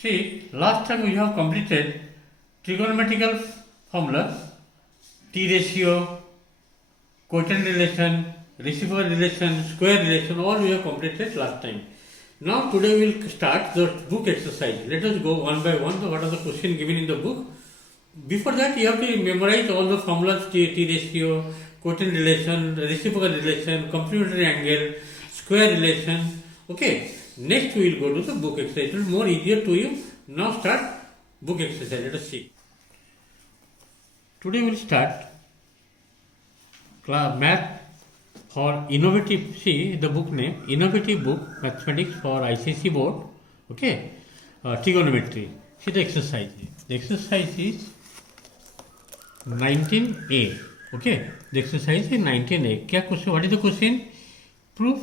See, last time we have completed trigonometrical formula, T ratio, quotient relation, reciprocal relation, square relation, all we have completed last time. Now today we will start the book exercise. Let us go one by one. What are the questions given in the book? Before that, you have to memorize all the formulas: T ratio, quotient relation, reciprocal relation, complementary angle, square relation. Okay. Next we will go to the book exercise. It will be more easier to you. Now start book exercise. Let us see. Today we will start math for innovative. See the book name, innovative book mathematics for ICSE board. Okay, trigonometry. See the exercise. The exercise is 19A. Okay, the exercise is 19A. क्या question? What is the question? Prove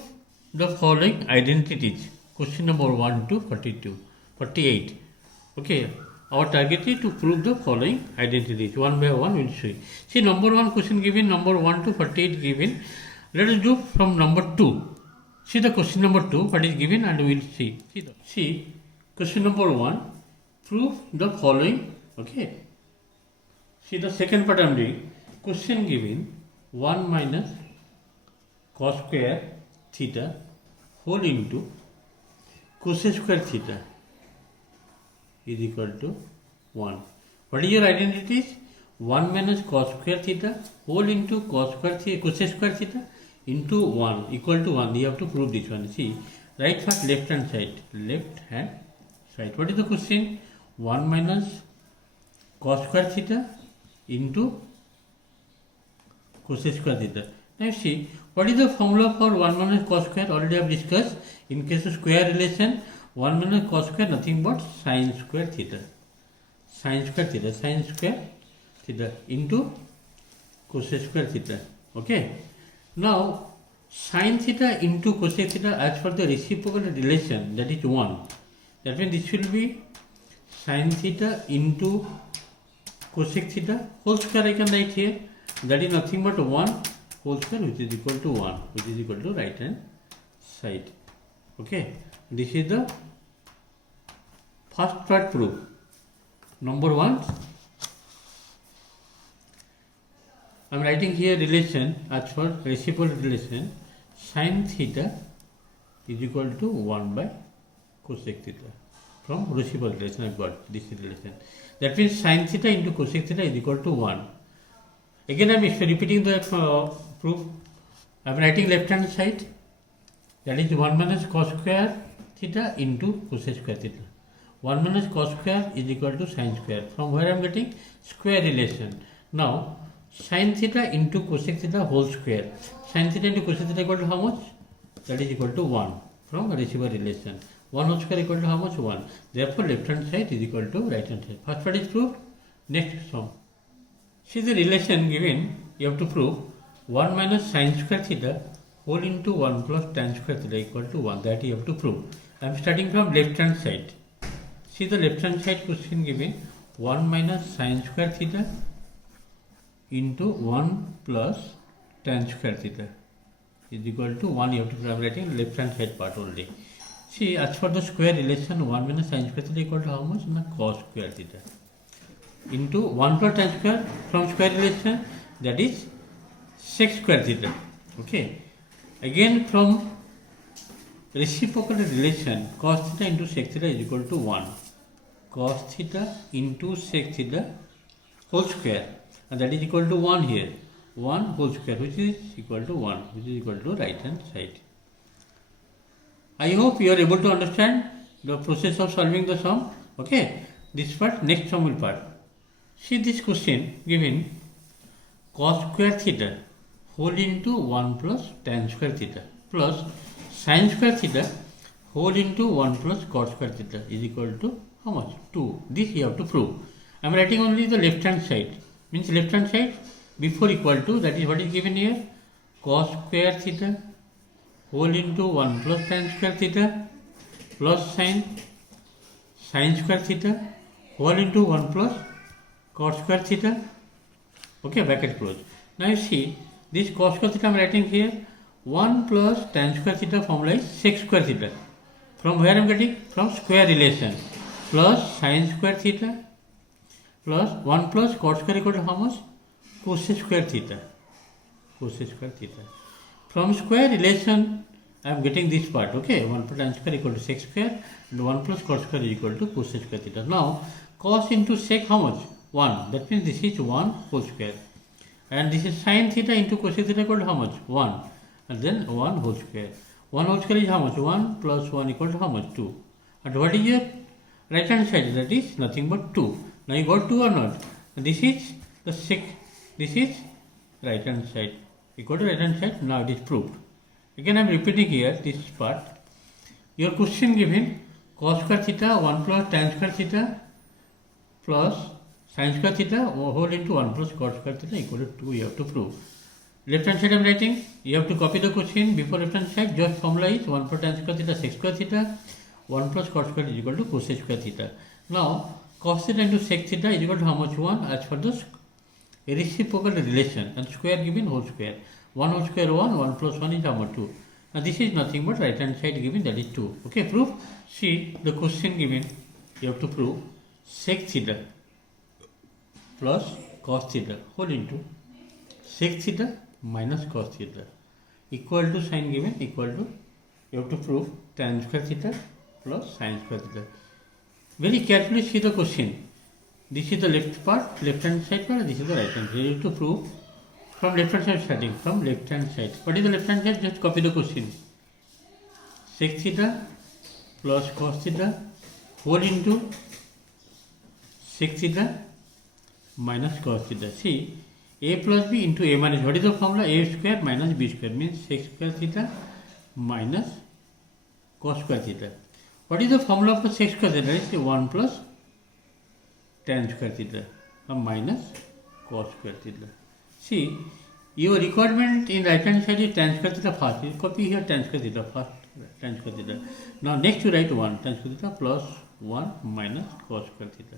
the following identities. Question number 1 to 48. Okay, our target is to prove the following identities. One by one we will see. See, number 1 question given, number 1 to 48 given. Let us do from number 2. See the question number 2, what is given, and we will see. See question number 1, prove the following. Okay. See the second part I am doing. Question given 1 minus cos square theta whole into cosec square theta is equal to 1. What is your identities? 1 minus cos square theta whole into cosec square theta into 1 equal to 1. You have to prove this one. See, right first left hand side. Left hand side. What is the question? 1 minus cos square theta into cosec square theta. Now see, what is the formula for 1 minus cos square? Already I have discussed. In case of square relation, 1 minus cos square nothing but sin square theta. Sin square theta into cosec square theta. Okay. Now, sin theta into cosec theta as per the reciprocal relation, that is 1. That means this will be sin theta into cosec theta whole square I can write here. That is nothing but 1 whole square, which is equal to 1, which is equal to right hand side. Okay, this is the first part proof. Number 1, I am writing here relation as per reciprocal relation. Sin theta is equal to 1 by cosec theta. From reciprocal relation I got this relation. That means sin theta into cosec theta is equal to 1. Again I am repeating the proof. I am writing left hand side. That is 1 minus cos square theta into cosec square theta. 1 minus cos square is equal to sin square. From where I am getting square relation. Now, sin theta into cosec theta whole square. Sin theta into cosec theta equal to how much? That is equal to 1 from reciprocal relation. 1 whole square equal to how much? 1. Therefore, left hand side is equal to right hand side. First part is proved. Next sum. See the relation given. You have to prove 1 minus sin square theta whole into 1 plus tan square theta equal to 1. That you have to prove. I am starting from left hand side. See the left hand side question given 1 minus sin square theta into 1 plus tan square theta is equal to 1. You have to prove. I am writing left hand side part only. See, as for the square relation, 1 minus sin square theta equal to how much? Cos square theta into 1 plus tan square from square relation, that is sec square theta. Okay. Again from reciprocal relation, cos theta into sec theta is equal to 1. Cos theta into sec theta whole square, and that is equal to 1 here. 1 whole square, which is equal to 1, which is equal to right hand side. I hope you are able to understand the process of solving the sum. Okay. This part, next sum will part. See this question given cos square theta whole into 1 plus tan square theta plus sin square theta whole into 1 plus cos square theta is equal to how much? 2. This you have to prove. I am writing only the left hand side. Means left hand side before equal to, that is what is given here, cos square theta whole into 1 plus tan square theta plus sin square theta whole into 1 plus cos square theta. Okay, bracket close. Now you see this cos square theta I am writing here 1 plus tan square theta formula is sec square theta. From where I am getting? From square relation. plus sine square theta plus 1 plus cos square equal to how much? Cos square theta. Cos square theta. From square relation, I am getting this part, okay? 1 plus tan square equal to sec square and 1 plus cos square is equal to cos square theta. Now, cos into sec how much? 1. That means this is 1 whole square. And this is sine theta into cosec theta equal to how much? 1. And then 1 whole square. 1 whole square is how much? 1 plus 1 equal to how much? 2. And what is your right hand side? That is nothing but 2. Now you got 2 or not? This is the sec. This is right hand side. Equal to right hand side. Now it is proved. Again I am repeating here this part. Your question given cos square theta 1 plus tan square theta plus sin square theta whole into 1 plus cos square theta equal to 2. You have to prove. Left hand side I am writing. You have to copy the question before left hand side. Just formula is 1 plus tan square theta sec square theta 1 plus cos square is equal to cos square theta. Now cos theta into sec theta is equal to how much? 1 as per the reciprocal relation and square given whole square. 1 whole square 1, 1 plus 1 is how much? 2. Now this is nothing but right hand side given, that is 2. Okay, proof. See the question given, you have to prove sec theta plus cos theta whole into sec theta minus cos theta equal to sin given equal to, you have to prove tan square theta plus sin square theta. Very carefully see the question. This is the left part, left hand side part, this is the right hand side. You have to prove from left hand side starting, from left hand side. What is the left hand side? Just copy the question. Sec theta plus cos theta whole into sec theta minus cos theta. See, a plus b into a minus, what is the formula? A square minus b square means sec square theta minus cos square theta. What is the formula for sec square theta? It is 1 plus tan square theta minus cos square theta. See, your requirement in right hand side is tan square theta first. You copy here tan square theta first, tan square theta. Now next you write 1 tan square theta plus 1 minus cos square theta.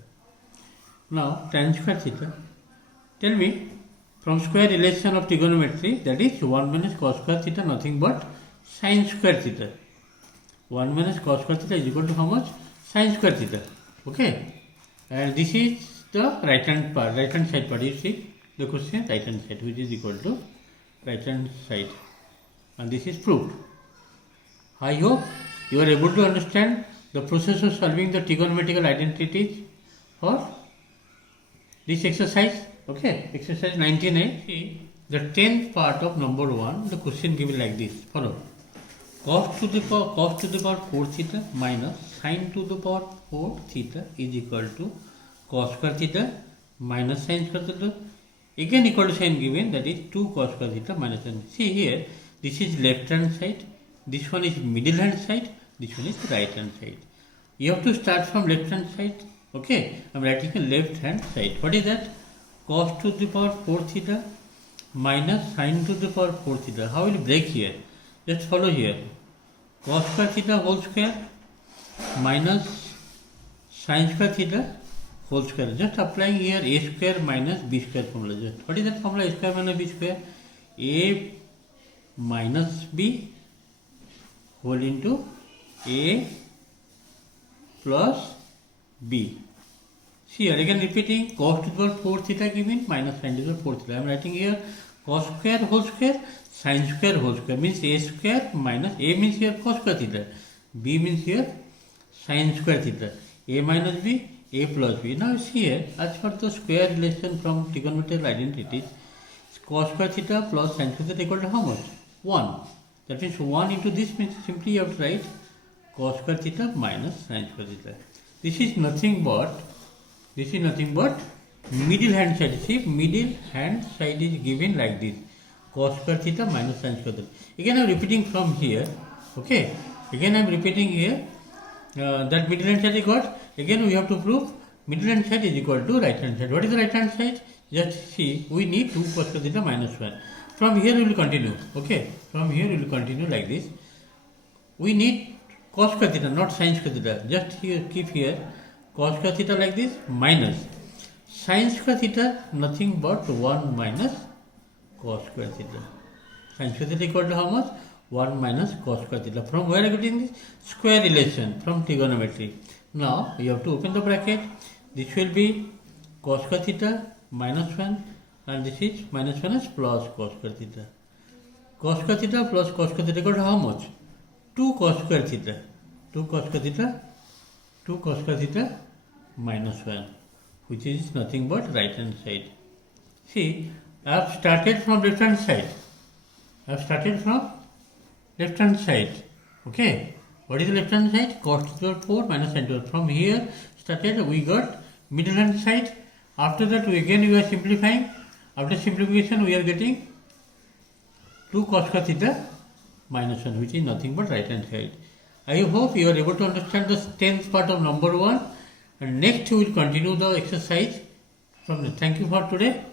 Now tan square theta, tell me from square relation of trigonometry, that is 1 minus cos square theta nothing but sin square theta. 1 minus cos square theta is equal to how much? Sin square theta. Okay. And this is the right hand part, right hand side part. You see the question, right hand side, which is equal to right hand side. And this is proved. I hope you are able to understand the process of solving the trigonometrical identities for this exercise. Okay, exercise 19a. See, the 10th part of number 1, the question given like this. Follow. Cos to the power 4 theta minus sin to the power 4 theta is equal to cos square theta minus sin square theta. Again equal to sign given, that is 2 cos square theta minus sin. See here, this is left hand side, this one is middle hand side, this one is right hand side. You have to start from left hand side. Okay, I am writing a left hand side. What is that? Cos to the power 4 theta minus sin to the power 4 theta. How will you break here? Just follow here. Cos square theta whole square minus sin square theta whole square. Just applying here a square minus b square formula. Just what is that formula? A square minus b square. A minus b whole into a plus b. See here again repeating, cos to the power 4 theta given minus sin to the power 4 theta. I am writing here cos square whole square sin square whole square means a square minus a means here cos square theta, b means here sin square theta, a minus b, a plus b. Now see here, as per the square relation from trigonometric identities, cos square theta plus sin square theta equal to how much? 1. That means 1 into this means simply you have to write cos square theta minus sin square theta. This is nothing but middle hand side. See, middle hand side is given like this, cos square theta minus sin square theta. Again I am repeating from here. Okay, again I am repeating here that middle hand side is got. Again we have to prove middle hand side is equal to right hand side. What is the right hand side? Just see, we need 2 cos square theta minus 1. From here we will continue. Okay, from here we will continue like this. We need cos square theta, not sin square theta. Just here, keep here cos square theta like this minus sin square theta nothing but 1 minus cos square theta. Sin square theta equal to how much? 1 minus cos square theta. From where I am getting this? Square relation from trigonometry. Now you have to open the bracket. This will be cos square theta minus 1 and this is minus 1 is plus cos square theta. Cos square theta plus cos square theta equal to how much? 2 cos square theta. 2 cos square theta. 2 cos square theta minus 1, which is nothing but right hand side. See, I have started from left hand side. Okay. What is the left hand side? Cos square 4 minus sin square. From here started, we got middle hand side. After that, we are simplifying. After simplification, we are getting 2 cos square theta minus 1, which is nothing but right hand side. I hope you are able to understand the 10th part of number 1. And next, we will continue the exercise from the. Thank you for today.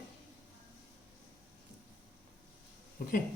Okay.